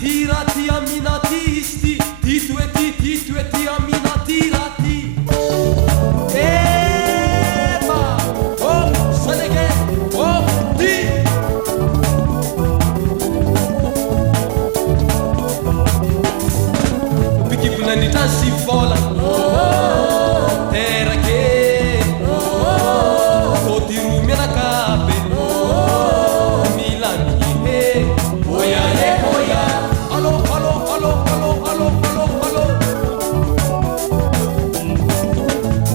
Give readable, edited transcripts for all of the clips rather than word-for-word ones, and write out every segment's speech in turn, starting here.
Tirati aminati sti titueti aminati rati eba oh sanege oh ti piki punanita si vola era che oh ti rumi la cape Milani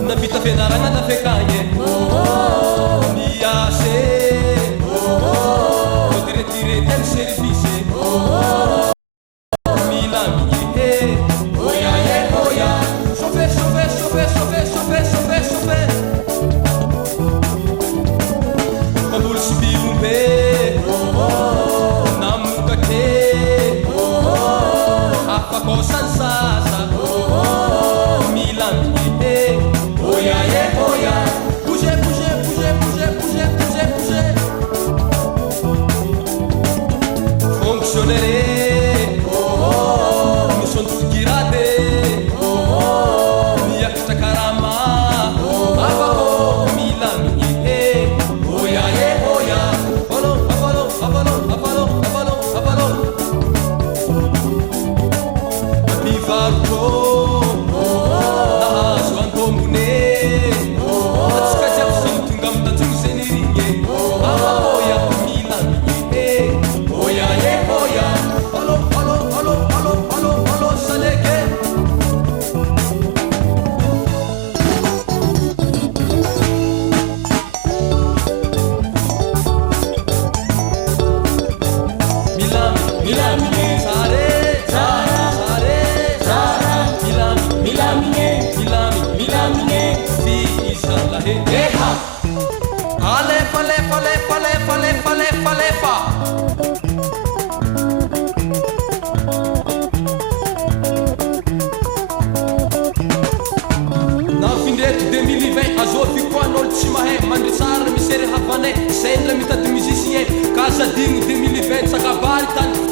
Nabita fenaranga da fekanye Niase Dire del service Milani Oya oya Sofe Kabul sibilumbe Namuka ke Apa kosan sasa Milani Oya bouge Fonctionner nous sommes tous guiradés Nia kita karama Abalo Milani Oya Abalo Abivarko Falefa Na fin de 2020 azo ficou a noite de mahe Mandrisar misery havane Sendra mitad musicien Casa dingo 2020 Sakabari tan